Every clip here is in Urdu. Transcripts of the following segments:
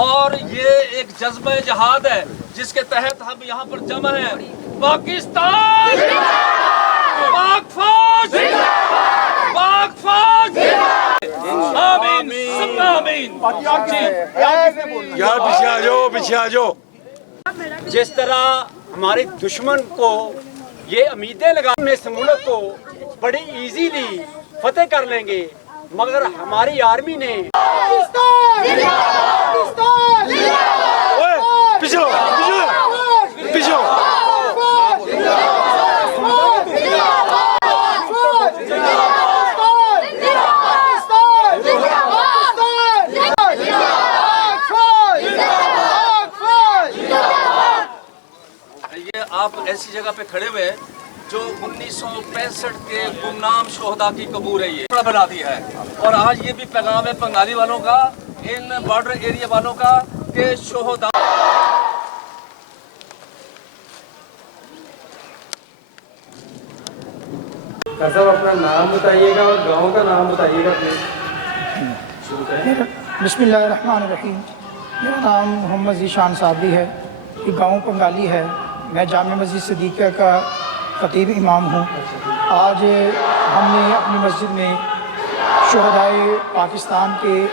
اور یہ ایک جذبہ جہاد ہے جس کے تحت ہم یہاں پر جمع ہیں. پاکستان پاک فوج پاک فوج آمین ثم آمین. یار پیچھے آ جاؤ پیچھے آ جاؤ. جس طرح ہمارے دشمن کو یہ امیدیں لگا میں اس ملک کو بڑی ایزیلی فتح کر لیں گے، مگر ہماری آرمی نے پیچھے پیچھے آپ ایسی جگہ پہ کھڑے ہوئے جو 1965 کے گمنام شہداء کی قبور ہے. یہ بڑا بنا دیا ہے. اور آج یہ بھی پیغام ہے بنگالی والوں کا، ان بارڈر ایریا والوں کا، کہ شہداء صاحب اپنا نام بتائیے گا اور گاؤں کا نام بتائیے گا اپنے. بسم اللہ الرحمن الرحیم. میرا نام محمد ذیشان صابری ہے. یہ گاؤں پنگالی ہے. میں جامع مسجد صدیقہ کا خطیب امام ہوں. آج ہم نے اپنی مسجد میں شہدائے پاکستان کے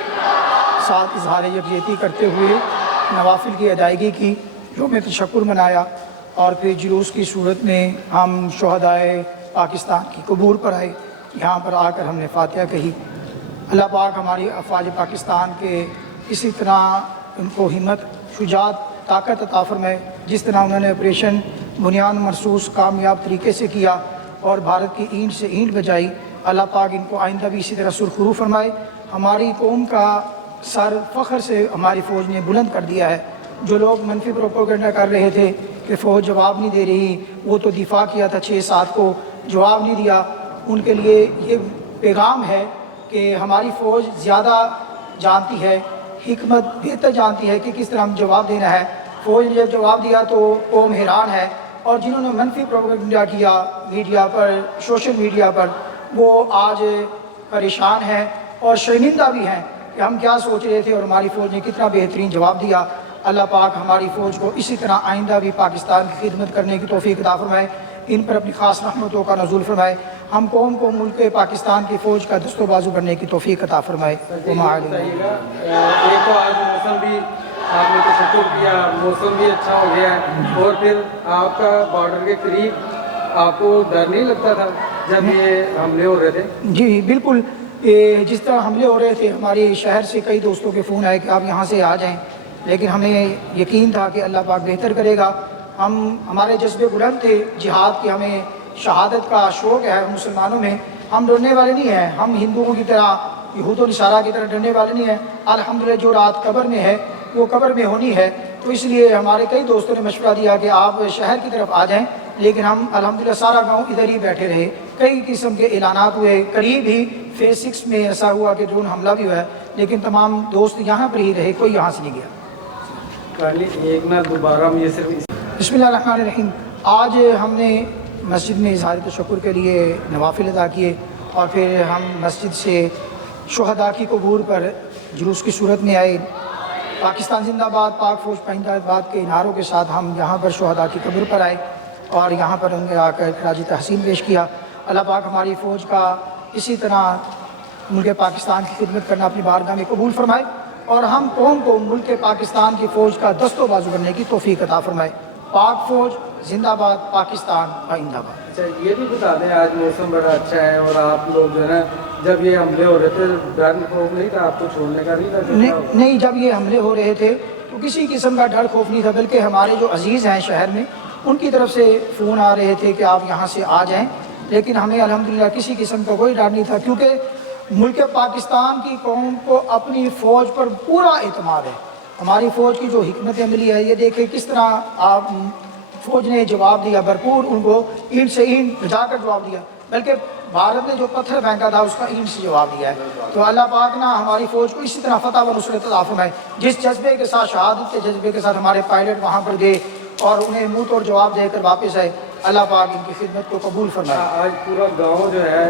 ساتھ اظہار یکجہتی کرتے ہوئے نوافل کی ادائیگی کی، یوم تشکر منایا، اور پھر جلوس کی صورت میں ہم شہدائے پاکستان کی قبور پر آئے. یہاں پر آ کر ہم نے فاتحہ کہی. اللہ پاک ہماری افواج پاکستان کے اسی طرح ان کو ہمت، شجاعت، طاقت عطا فرمائے. جس طرح انہوں نے آپریشن بنیاد مرصوص کامیاب طریقے سے کیا اور بھارت کی اینٹ سے اینٹ بجائی، اللہ پاک ان کو آئندہ بھی اسی طرح سرخرو فرمائے. ہماری قوم کا سر فخر سے ہماری فوج نے بلند کر دیا ہے. جو لوگ منفی پروپیگنڈا کر رہے تھے کہ فوج جواب نہیں دے رہی، وہ تو دفاع کیا تھا 6-7 کو، جواب نہیں دیا. ان کے لیے یہ پیغام ہے کہ ہماری فوج زیادہ جانتی ہے، حکمت بہتر جانتی ہے کہ کس طرح ہم جواب دینا ہے. فوج نے جب جواب دیا تو قوم حیران ہے، اور جنہوں نے منفی پروپیگنڈا کیا میڈیا پر، سوشل میڈیا پر، وہ آج پریشان ہیں اور شرمندہ بھی ہیں کہ ہم کیا سوچ رہے تھے اور ہماری فوج نے کتنا بہترین جواب دیا. اللہ پاک ہماری فوج کو اسی طرح آئندہ بھی پاکستان کی خدمت کرنے کی توفیق عطا فرمائے. ان پر اپنی خاص رحمتوں کا نزول فرمائے. ہم قوم کو ملک پاکستان کی فوج کا دست و بازو بننے کی توفیق عطا فرمائے. ایک تو آج موسم بھی آپ نے تشکر کیا، موسم بھی اچھا ہو گیا ہے، اور پھر آپ کا بارڈر کے قریب آپ کو ڈر نہیں لگتا تھا جب یہ حملے ہو رہے تھے؟ جی بالکل. جس طرح حملے ہو رہے تھے ہمارے شہر سے کئی دوستوں کے فون آئے کہ آپ یہاں سے آ جائیں، لیکن ہمیں یقین تھا کہ اللہ پاک بہتر کرے گا. ہمارے جذبے بلند تھے جہاد کی، ہمیں شہادت کا شوق ہے مسلمانوں میں. ہم ڈرنے والے نہیں ہیں، ہم ہندوؤں کی طرح، یہود و نصارہ کی طرح ڈرنے والے نہیں ہیں. الحمدللہ جو رات قبر میں ہے وہ قبر میں ہونی ہے. تو اس لیے ہمارے کئی دوستوں نے مشورہ دیا کہ آپ شہر کی طرف آ جائیں، لیکن ہم الحمدللہ سارا گاؤں ادھر ہی بیٹھے رہے. کئی قسم کے اعلانات ہوئے، قریب ہی فیز 6 میں ایسا ہوا کہ ڈرون حملہ بھی ہوا ہے، لیکن تمام دوست یہاں پر ہی رہے، کوئی یہاں سے نہیں گیا. ایک نہ دوبارہ یہ صرف بسم اللہ الرحمن الرحیم. آج ہم نے مسجد میں اظہار تشکر کے لیے نوافل ادا کیے، اور پھر ہم مسجد سے شہداء کی قبور پر جلوس کی صورت میں آئے. پاکستان زندہ باد، پاک فوج پائندہ باد کے نعروں کے ساتھ ہم یہاں پر شہداء کی قبر پر آئے اور یہاں پر انہیں آ کر خراج تحسین پیش کیا. اللہ پاک ہماری فوج کا اسی طرح ملک پاکستان کی خدمت کرنا اپنی بارگاہ میں قبول فرمائے، اور ہم قوم کو ملک پاکستان کی فوج کا دست و بازو بننے کی توفیق عطا فرمائے. پاک فوج زندہ باد، پاکستان آئندہ باد. اچھا یہ بھی بتا دیں، آج موسم بڑا اچھا ہے اور آپ لوگ جو ہے نا جب یہ حملے ہو رہے تھے ڈر خوف نہیں تھا آپ کو چھوڑنے کا؟ نہیں، جب یہ حملے ہو رہے تھے تو کسی قسم کا ڈر خوف نہیں تھا، بلکہ ہمارے جو عزیز ہیں شہر میں ان کی طرف سے فون آ رہے تھے کہ آپ یہاں سے آ جائیں. لیکن ہمیں الحمدللہ کسی قسم کا کوئی ڈر نہیں تھا، کیونکہ ملک پاکستان کی قوم کو اپنی فوج پر پورا اعتماد ہے. ہماری فوج کی جو حکمت عملی ہے، یہ دیکھیں کس طرح آپ فوج نے جواب دیا، بھرپور ان کو اینٹ سے اینٹ بجا کر جواب دیا، بلکہ بھارت نے جو پتھر پھینکا تھا اس کا اینٹ سے جواب دیا ہے. تو اللہ پاک نا ہماری فوج کو اسی طرح فتح و نصرت عطا فرمائے. جس جذبے کے ساتھ، شہادت کے جذبے کے ساتھ ہمارے پائلٹ وہاں پر گئے اور انہیں منہ توڑ جواب دے کر واپس آئے، اللہ پاک ان کی خدمت کو قبول فرمائے. آج پورا گاؤں جو ہے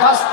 10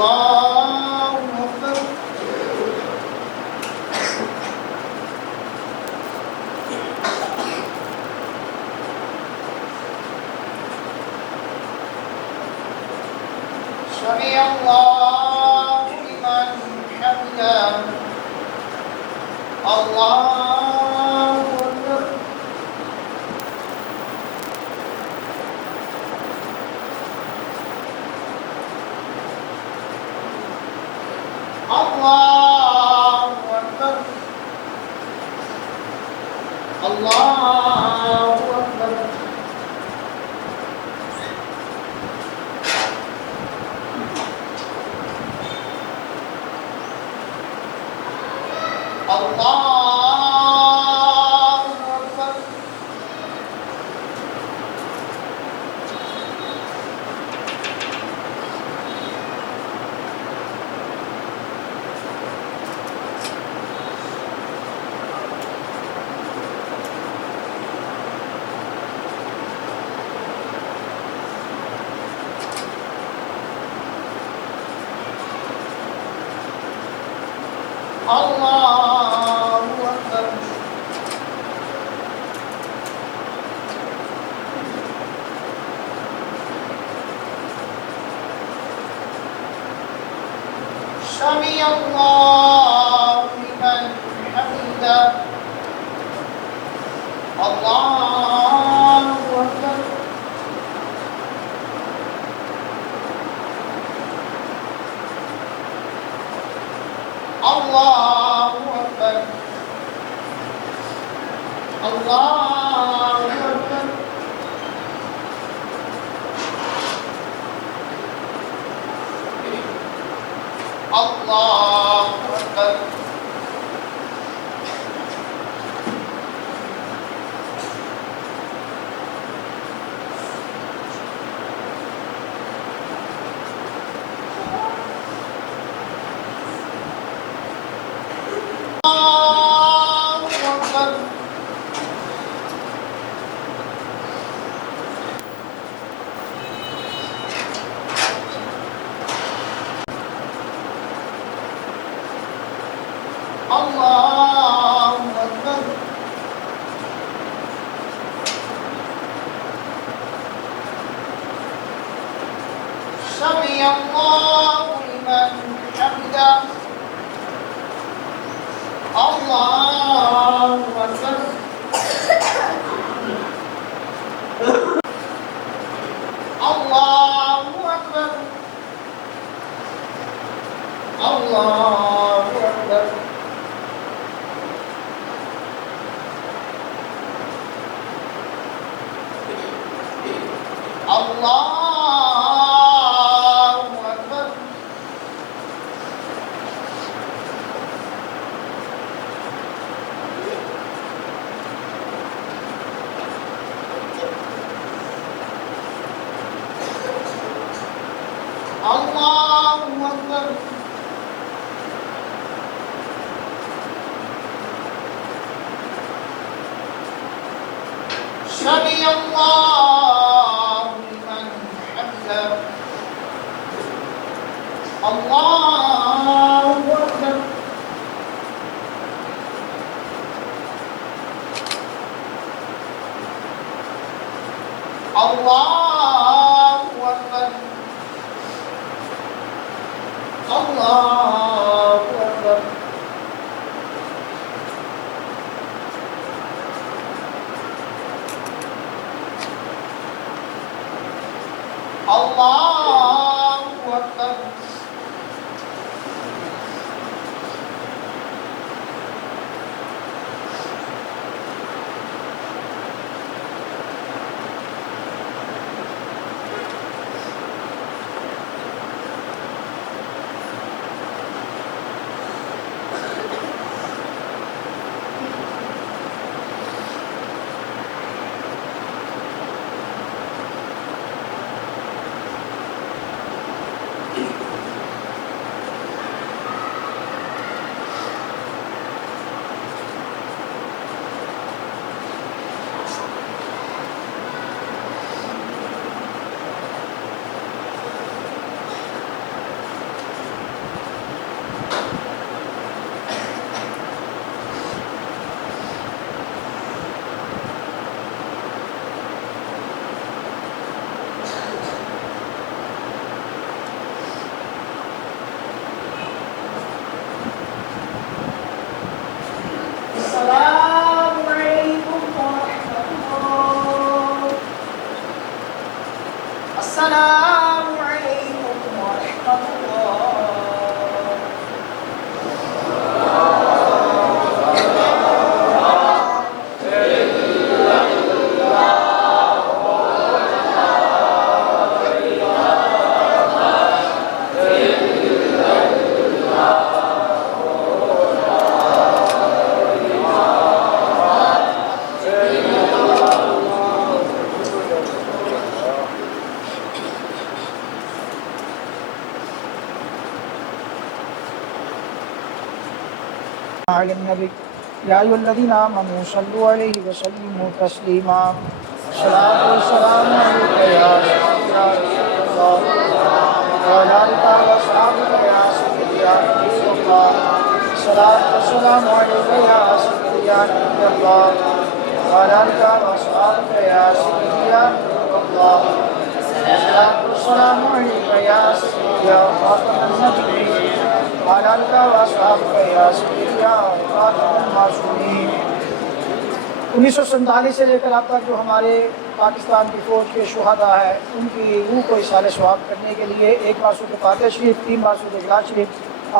الله أكبر سمع الله لمن حمده الله أكبر الله أكبر الله أكبر الله أكبر الله أكبر سمع الله لمن حمده الله أكبر الله أكبر الله أكبر الله أكبر الله أكبر الله أكبر سمع الله لمن حمده الله أكبر الله أكبر الله أكبر الله أكبر الله أكبر سمع الله لمن حمده الله أكبر الله أكبر الله أكبر الله أكبر السلام علیکم ورحمۃ اللہ. على النبي يا أيها الذين آمنوا صلوا عليه وسلموا تسليما. الصلاة والسلام عليك يا رسول الله وعلى آلك وأصحابك يا سيدي يا نبي الله. الصلاة والسلام عليك يا سيدي يا نبي الله وعلى آلك وأصحابك يا سيدي يا نبي الله. الصلاة والسلام عليك يا سيدي يا خاتم النبيين وعلى آلك وأصحابك يا سيدي يا خاتم المعصومين. 1947 سے لے کر اب تک جو ہمارے پاکستان کی فوج کے شہداء ہیں ان کی روح کو اصال ثواب کرنے کے لیے 1 بار سورۃ فاتحہ شریف، 3 بار سورۃ اخلاص شریف،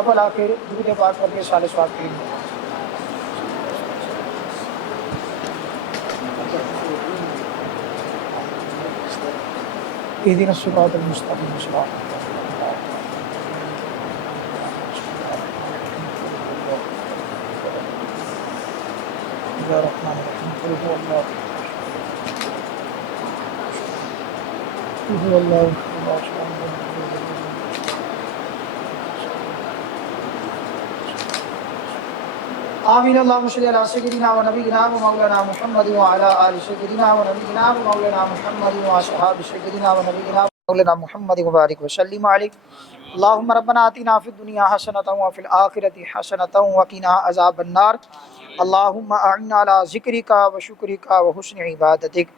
اول آخر درود پاک پڑھ کے اصال ثواب کریں. اهدنا الصراط المستقيم صراط الرحمن الرحيم قل هو الله آمین. اللهم صل على سيدنا ونبينا ومولانا محمد وعلى آل سيدنا ونبينا ومولانا محمد وأصحاب سيدنا ونبينا مولانا محمد وبارك وسلم عليه. اللهم ربنا آتنا في الدنيا حسنة وفي الآخرة حسنة وقنا عذاب النار. اللهم أعنا على ذکرک و شکرک و حسن عبادتک.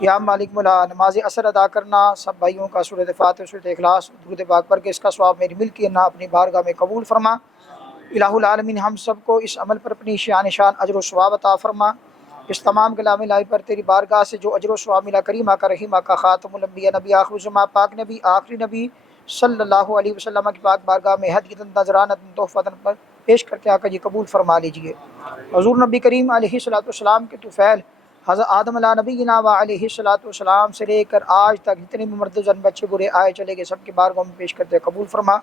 یا مالک مولا، نماز عصر ادا کرنا سب بھائیوں کا سورۃ فاتحہ، سورۃ اخلاص، درود پاک پڑھ کے اس کا ثواب میری ملک کی نہ اپنی بارگاہ میں قبول فرما. الہ العالمین ہم سب کو اس عمل پر اپنی شان اجر و ثواب عطا فرما. اس تمام کلام الہی پر تیری بارگاہ سے جو اجر و ثواب ملا، کریم آقا رحیم آقا خاتم الانبیاء نبی آخر الزمان پاک نبی آخری نبی صلی اللہ علیہ وسلم کی پاک بارگاہ میں ہدیۃ نذرانہ تحفۃ پر پیش کر کے آقا جی قبول فرما لیجئے. حضور نبی کریم علیہ الصلوۃ والسلام کے طفیل حضرت آدم علیہ نبینا و علیہ الصلوۃ والسلام سے لے کر آج تک جتنے بھی مرد زن بچے برے آئے چلے گئے سب کی بارگاہ میں پیش کرتے قبول فرما.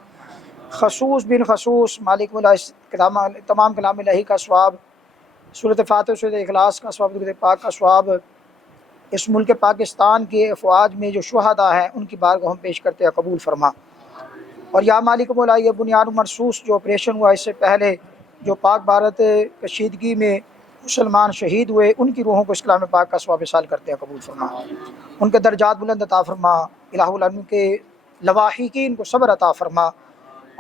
خصوص بن خصوص مالک مولا تمام کلام الہی کا ثواب، سورۃ فاتحہ، سورۃ اخلاص کا ثواب، درود پاک کا ثواب اس ملک پاکستان کے افواج میں جو شہداء ہیں ان کی بارگاہ میں پیش کرتے قبول فرما. اور یا مالک مولا یہ بنیاد مرصوص جو آپریشن ہوا اس سے پہلے جو پاک بھارت کشیدگی میں مسلمان شہید ہوئے ان کی روحوں کو اسلام پاک کا ثواب حاصل کرتے ہیں قبول فرما. ان کے درجات بلند عطا فرما. الہ العالمین کے لواحقین کو صبر عطا فرما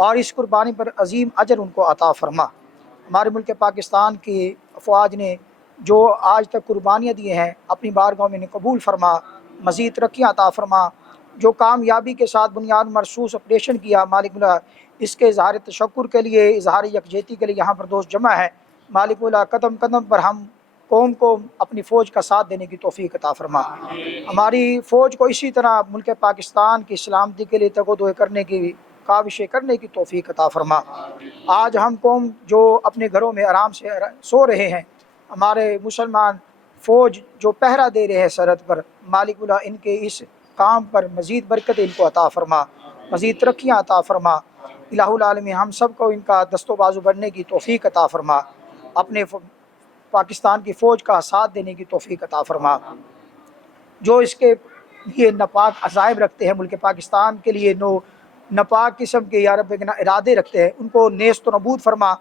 اور اس قربانی پر عظیم اجر ان کو عطا فرما. ہمارے ملک پاکستان کی افواج نے جو آج تک قربانیاں دی ہیں اپنی بارگاہ میں قبول فرما، مزید ترقیاں عطا فرما. جو کامیابی کے ساتھ بنیاد مرصوص آپریشن کیا مالک مولا اس کے اظہار تشکر کے لیے، اظہار یکجہتی کے لیے یہاں پر دوست جمع ہے. مالک مولا قدم قدم پر ہم قوم کو اپنی فوج کا ساتھ دینے کی توفیق عطا فرما. ہماری فوج کو اسی طرح ملک پاکستان کی سلامتی کے لیے تگ و دو کرنے کی کاوشیں کرنے کی توفیق عطا فرما. آج ہم قوم جو اپنے گھروں میں آرام سے سو رہے ہیں، ہمارے مسلمان فوج جو پہرا دے رہے ہیں سرحد پر، مالک مولا ان کے اس کام پر مزید برکت ان کو عطا فرما، مزید ترقیاں عطا فرما. الہ العالمین ہم سب کو ان کا دست و بازو بننے کی توفیق عطا فرما. اپنے پاکستان کی فوج کا ساتھ دینے کی توفیق عطا فرما. جو اس کے لیے ناپاک عزائم رکھتے ہیں ملک پاکستان کے لیے، ناپاک قسم کے یا رب ارادے رکھتے ہیں، ان کو نیست و نابود فرما.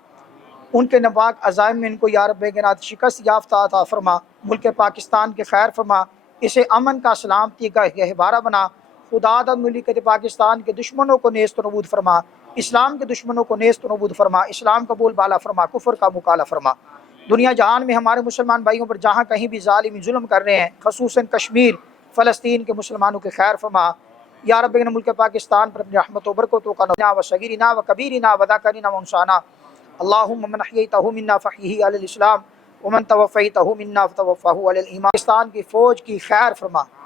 ان کے ناپاک عزائم میں ان کو یا رب شکست یافتہ عطا فرما. ملک پاکستان کے خیر فرما، اسے امن کا، سلامتی کا گہوارہ بنا. خدا ملک پاکستان کے دشمنوں کو نیست و نابود فرما، اسلام کے دشمنوں کو نیست و نابود فرما، اسلام کا بول بالا فرما، کفر کا مقالہ فرما. دنیا جہان میں ہمارے مسلمان بھائیوں پر جہاں کہیں بھی ظالم ظلم کر رہے ہیں، خصوصاً کشمیر فلسطین کے مسلمانوں کے خیر فرما. یا رب ملک پاکستان پر اپنی رحمت و برکتوں کا نونا و صغیرنا و کبیرنا و ذکرنا و انسانا. اللہم من احییتہ منا فاحیہ علی الاسلام ومن توفیتہ منا فتوفہ علی الایمان. پاکستان کی فوج کی خیر فرما،